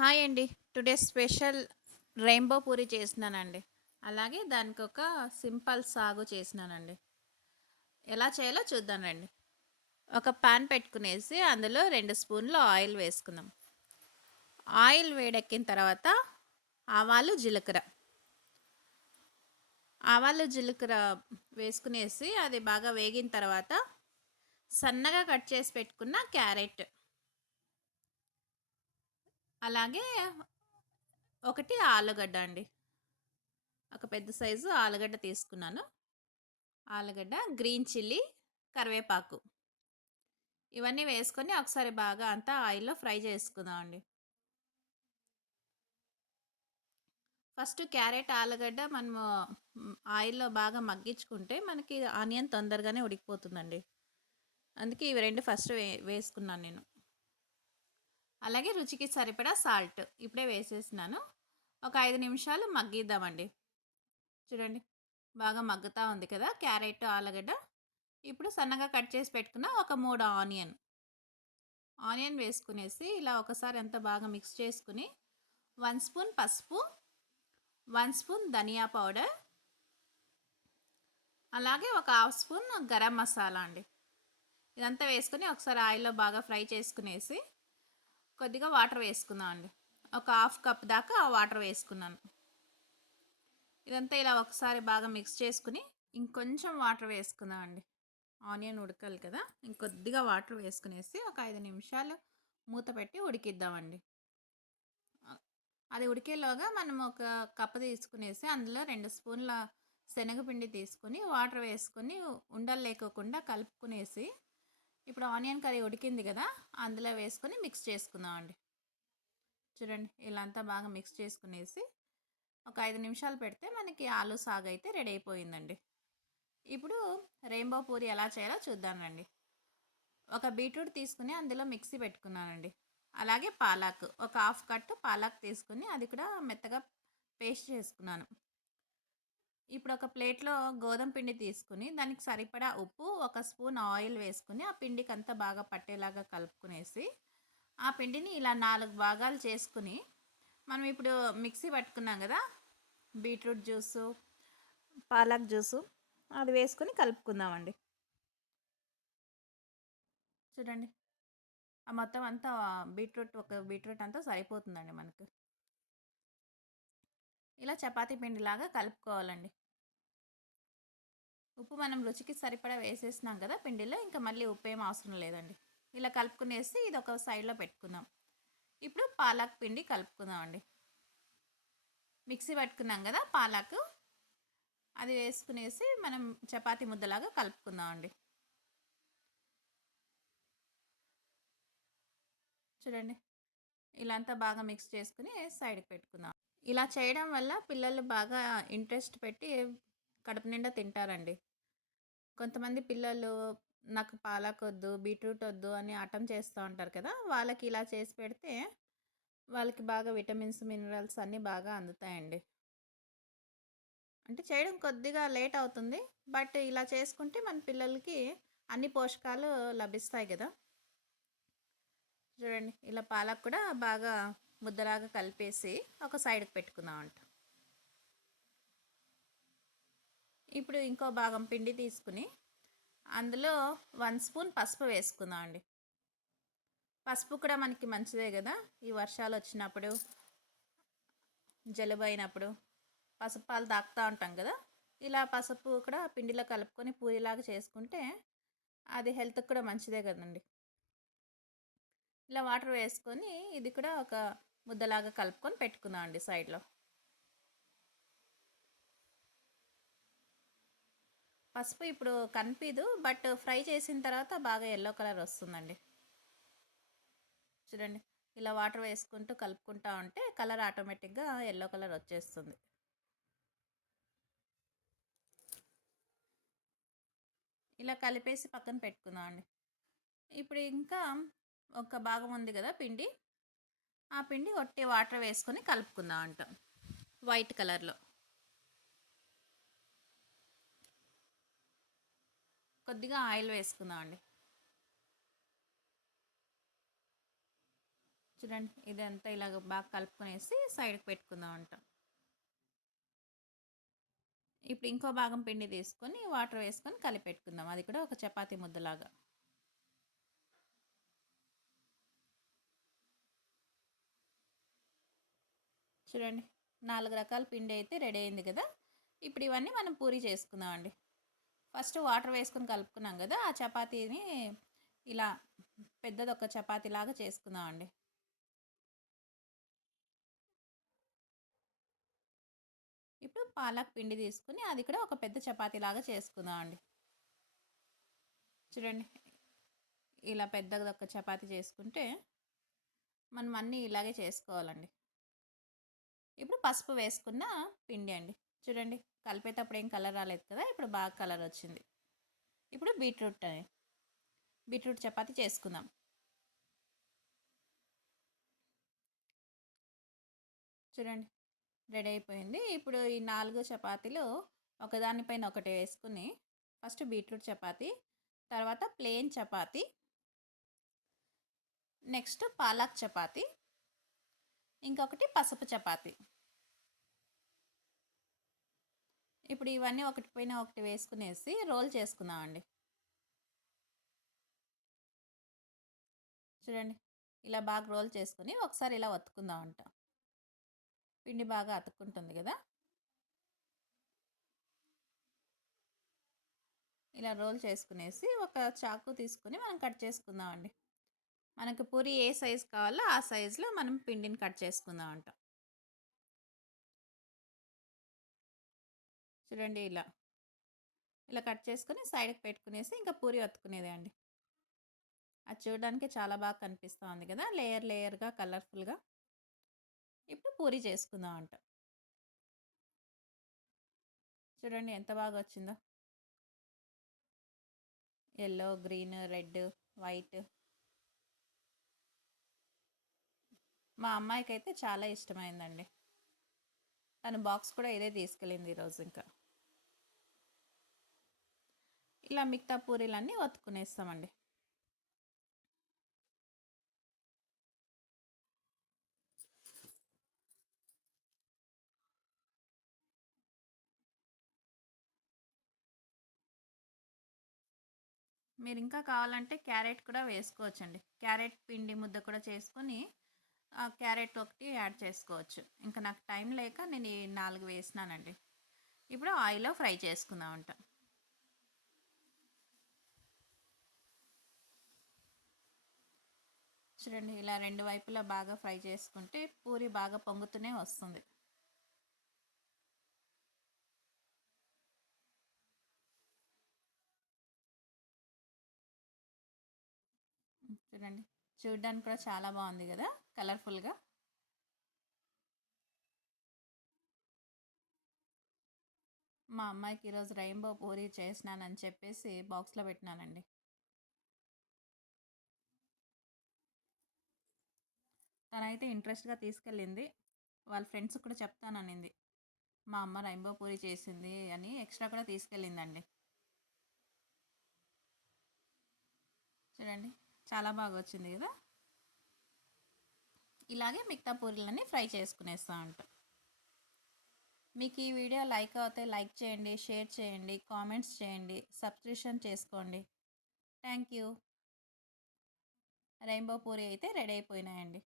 Hi అండి. Today special rainbow puri చేసినానండి. అలాగే దానికి ఒక సింపుల్ సాగు చేసినానండి. ఎలా చేయాలో చూద్దాం రండి. ఒక పాన్ పెట్టుకునేసి అందులో రెండు స్పూన్‌లు ఆయిల్ వేసుకుందాం. ఆయిల్ వేడెక్కిన తర్వాత ఆవాలు, జీలకర్ర. ఆవాలు, జీలకర్ర వేసుకునేసి అది బాగా వేగిన తర్వాత సన్నగా కట్ చేసి పెట్టుకున్న క్యారెట్. అలాగే ఒకటి ఆలుగడ్డ అండి. ఒక పెద్ద సైజు ఆలుగడ్డ తీసుకున్నాను. ఆలుగడ్డ, గ్రీన్ చిల్లీ, కరివేపాకు. ఇవన్నీ వేసుకొని ఒకసారి బాగా అంతా ఆయిల్‌లో ఫ్రై చేసుకుందామండి. ఫస్ట్ క్యారెట్, ఆలుగడ్డ మనము ఆయిల్‌లో బాగా మగ్గించుకుంటే మనకి ఆనియన్ తొందరగానే ఉడికిపోతుందండి. అందుకే ఇవి రెండు ఫస్ట్ వే వేసుకున్నాను నేను. అలాగే రుచికి సరిపడా సాల్ట్ ఇప్పుడే వేసేసినాను. ఒక ఐదు నిమిషాలు మగ్గిద్దామండి. చూడండి. బాగా మగ్గుతా ఉంది కదా! క్యారెట్, ఆలుగడ్డ. ఇప్పుడు సన్నగా కట్ చేసి పెట్టుకున్న ఒక మూడు ఆనియన్. ఆనియన్ వేసుకునేసి ఇలా ఒకసారి అంతా బాగా మిక్స్ చేసుకుని వన్ స్పూన్ పసుపు, వన్ స్పూన్ ధనియా పౌడర్ అలాగే ఒక హాఫ్ స్పూన్ గరం మసాలా అండి. ఇదంతా వేసుకుని ఒకసారి ఆయిల్‌లో బాగా ఫ్రై చేసుకునేసి కొద్దిగా వాటర్ వేసుకుందామండి. ఒక హాఫ్ కప్ దాకా వాటర్ వేసుకున్నాను. ఇదంతా ఇలా ఒకసారి బాగా మిక్స్ చేసుకుని ఇంకొంచెం వాటర్ వేసుకుందాం అండి ఆనియన్ ఉడకాలి కదా! ఇంకొద్దిగా వాటర్ వేసుకునేసి ఒక ఐదు నిమిషాలు మూత పెట్టి ఉడికిద్దామండి. అది ఉడికేలోగా మనం ఒక కప్ తీసుకునేసి అందులో రెండు స్పూన్ల శనగపిండి తీసుకొని వాటర్ వేసుకొని ఉండలు లేకోకుండా కలుపుకునేసి ఇప్పుడు ఆనియన్ కర్రీ ఉడికింది కదా! అందులో వేసుకొని మిక్స్ చేసుకుందామండి. చూడండి ఇలా అంతా బాగా మిక్స్ చేసుకునేసి ఒక ఐదు నిమిషాలు పెడితే మనకి ఆలు సాగు అయితే రెడీ అయిపోయిందండి. ఇప్పుడు రెయిన్‌బో పూరి ఎలా చేయాలో చూద్దానండి ఒక బీట్రూట్ తీసుకుని అందులో మిక్సీ పెట్టుకున్నానండి. అలాగే పాలాకు ఒక హాఫ్ కట్ పాలాక్ తీసుకుని అది కూడా మెత్తగా పేస్ట్ చేసుకున్నాను. ఇప్పుడు ఒక ప్లేట్‌లో గోధుమ పిండి తీసుకుని దానికి సరిపడా ఉప్పు, ఒక స్పూన్ ఆయిల్ వేసుకుని ఆ పిండికి అంతా బాగా పట్టేలాగా కలుపుకునేసి ఆ పిండిని ఇలా నాలుగు భాగాలు చేసుకుని మనం ఇప్పుడు మిక్సీ పట్టుకున్నాం కదా! బీట్రూట్ జ్యూసు, పాలక్ జ్యూసు అది వేసుకుని కలుపుకుందామండి. చూడండి. ఆ మొత్తం అంతా బీట్రూట్ ఒక బీట్రూట్ అంతా సరిపోతుందండి మనకు. ఇలా చపాతీ పిండిలాగా కలుపుకోవాలండి. ఉప్పు మనం రుచికి సరిపడా వేసేసినాం కదా పిండిలో ఇంకా మళ్ళీ ఉప్పు ఏం అవసరం లేదండి. ఇలా కలుపుకునేసి ఇది ఒక సైడ్‌లో పెట్టుకుందాం. ఇప్పుడు పాలక్ పిండి కలుపుకుందామండి. మిక్సీ పట్టుకున్నాం కదా పాలాకు. అది వేసుకునేసి మనం చపాతి ముద్దలాగా కలుపుకుందామండి. చూడండి. ఇలా అంతా బాగా మిక్స్ చేసుకుని సైడ్‌కి పెట్టుకుందాం. ఇలా చేయడం వల్ల పిల్లలు బాగా ఇంట్రెస్ట్ పెట్టి కడుపు నిండా తింటారండి. కొంతమంది పిల్లలు నాకు పాలకొద్దు, బీట్రూట్ వద్దు అని హఠం చేస్తూ ఉంటారు కదా! వాళ్ళకి ఇలా చేసి పెడితే వాళ్ళకి బాగా విటమిన్స్, మినరల్స్ అన్నీ బాగా అందుతాయండి. అంటే చేయడం కొద్దిగా లేట్ అవుతుంది. బట్ ఇలా చేసుకుంటే మన పిల్లలకి అన్ని పోషకాలు లభిస్తాయి కదా! చూడండి. ఇలా పాలక్ కూడా బాగా ముద్దలాగా కలిపేసి ఒక సైడ్‌కి పెట్టుకుందామంట. ఇప్పుడు ఇంకో భాగం పిండి తీసుకుని అందులో వన్ స్పూన్ పసుపు వేసుకుందాం అండి పసుపు కూడా మనకి మంచిదే కదా! ఈ వర్షాలు వచ్చినప్పుడు జలుబు అయినప్పుడు పసుపు పాలు తాకుతూ ఉంటాం కదా! ఇలా పసుపు కూడా పిండిలో కలుపుకొని పూరిలాగా చేసుకుంటే అది హెల్త్‌కి కూడా మంచిదే కదండి ఇలా వాటర్ వేసుకొని ఇది కూడా ఒక ముద్దలాగా కలుపుకొని పెట్టుకుందామండి సైడ్‌లో. పసుపు ఇప్పుడు కనిపించదు బట్ ఫ్రై చేసిన తర్వాత బాగా ఎల్లో కలర్ వస్తుందండి. చూడండి. ఇలా వాటర్ వేసుకుంటూ కలుపుకుంటా ఉంటే కలర్ ఆటోమేటిక్‌గా ఎల్లో కలర్ వచ్చేస్తుంది. ఇలా కలిపేసి పక్కన పెట్టుకుందామండి. ఇప్పుడు ఇంకా ఒక భాగం ఉంది కదా పిండి. ఆ పిండి ఒట్టి వాటర్ వేసుకొని కలుపుకుందాం అంట వైట్ కలర్‌లో. కొద్దిగా ఆయిల్ వేసుకుందామండి. చూడండి ఇదంతా ఇలాగ బాగా కలుపుకొనేసి సైడ్కి పెట్టుకుందాం అంటాం. ఇప్పుడు ఇంకో భాగం పిండి తీసుకొని వాటర్ వేసుకొని కలిపి పెట్టుకుందాం. అది కూడా ఒక చపాతీ ముద్దలాగా. చూడండి నాలుగు రకాల పిండి అయితే రెడీ అయింది కదా. ఇప్పుడు ఇవన్నీ మనం పూరి చేసుకుందాం అండి ఫస్ట్ వాటర్ వేసుకొని కలుపుకున్నాం కదా ఆ చపాతీని ఇలా పెద్దది ఒక చపాతీలాగా చేసుకుందామండి. ఇప్పుడు పాలక్ పిండి తీసుకుని అది కూడా ఒక పెద్ద చపాతీలాగా చేసుకుందామండి. చేసుకుందాం అండి చూడండి ఇలా పెద్దది ఒక చపాతీ చేసుకుంటే మనం అన్నీ ఇలాగే చేసుకోవాలండి. ఇప్పుడు పసుపు వేసుకున్న పిండి అండి. చూడండి కలిపేటప్పుడు ఏం కలర్ రాలేదు కదా ఇప్పుడు బాగా కలర్ వచ్చింది. ఇప్పుడు బీట్రూట్ అని. బీట్రూట్ చపాతి చేసుకుందాం. చూడండి రెడీ అయిపోయింది. ఇప్పుడు ఈ నాలుగు చపాతీలు ఒకదానిపైన ఒకటి వేసుకుని ఫస్ట్ బీట్రూట్ చపాతి తర్వాత ప్లెయిన్ చపాతీ నెక్స్ట్ పాలక్ చపాతి ఇంకొకటి పసుపు చపాతీ. ఇప్పుడు ఇవన్నీ ఒకటి పైన ఒకటి వేసుకునేసి రోల్ చేసుకుందామండి. చూడండి ఇలా బాగా రోల్ చేసుకుని ఒకసారి ఇలా ఒత్తుకుందామంట. పిండి బాగా అతుక్కుంటుంది కదా. ఇలా రోల్ చేసుకునేసి ఒక చాకు తీసుకుని మనం కట్ చేసుకుందామండి. మనకు పూరి ఏ సైజు కావాలో ఆ సైజులో మనం పిండిని కట్ చేసుకుందామంట. చూడండి ఇలా. ఇలా కట్ చేసుకుని సైడ్కి పెట్టుకునేసి ఇంకా పూరి ఒత్తుకునేదే అండి అది చూడడానికి చాలా బాగా కనిపిస్తూ ఉంది కదా లేయర్ లేయర్గా కలర్ఫుల్గా. ఇప్పుడు పూరి చేసుకుందాం అంట. చూడండి ఎంత బాగా వచ్చిందో. Yellow green red white. మా అమ్మాయికి అయితే చాలా ఇష్టమైందండి. తను బాక్స్ కూడా ఇదే తీసుకెళ్ళింది ఈరోజు ఇంకా. ఇలా మిగతా పూరీలన్నీ వత్తుకునేస్తామండి. మీరు ఇంకా కావాలంటే క్యారెట్ కూడా వేసుకోవచ్చండి. క్యారెట్ పిండి ముద్ద కూడా చేసుకొని ఆ క్యారెట్ ఒకటి యాడ్ చేసుకోవచ్చు. ఇంకా నాకు టైం లేక నేను ఈ నాలుగు వేసినానండి. ఇప్పుడు ఆయిల్లో ఫ్రై చేసుకుందామంట. చూడండి ఇలా రెండు వైపులా బాగా ఫ్రై చేసుకుంటే పూరి బాగా పొంగుతూనే వస్తుంది. చూడండి చూడడానికి కూడా చాలా బాగుంది కదా కలర్ఫుల్గా. మా అమ్మాయికి ఈరోజు రెయిన్బో పూరి చేసినానని చెప్పేసి బాక్స్లో పెట్టినానండి. తనైతే ఇంట్రెస్ట్గా తీసుకెళ్ళింది. వాళ్ళ ఫ్రెండ్స్ కూడా చెప్తాననింది. మా అమ్మ రెయిన్బో పూరి చేసింది అని ఎక్స్ట్రా కూడా తీసుకెళ్ళిందండి. చూడండి చాలా బాగా వచ్చింది కదా? ఇలాగే మిగతా పూరీలన్నీ ఫ్రై చేసుకునేస్తా ఉంటాం. మీకు ఈ వీడియో లైక్ అవుతే లైక్ చేయండి షేర్ చేయండి కామెంట్స్ చేయండి సబ్స్క్రిప్షన్ చేసుకోండి. థ్యాంక్ యూ రెయిన్బో పూరి అయితే రెడీ అయిపోయినాయండి.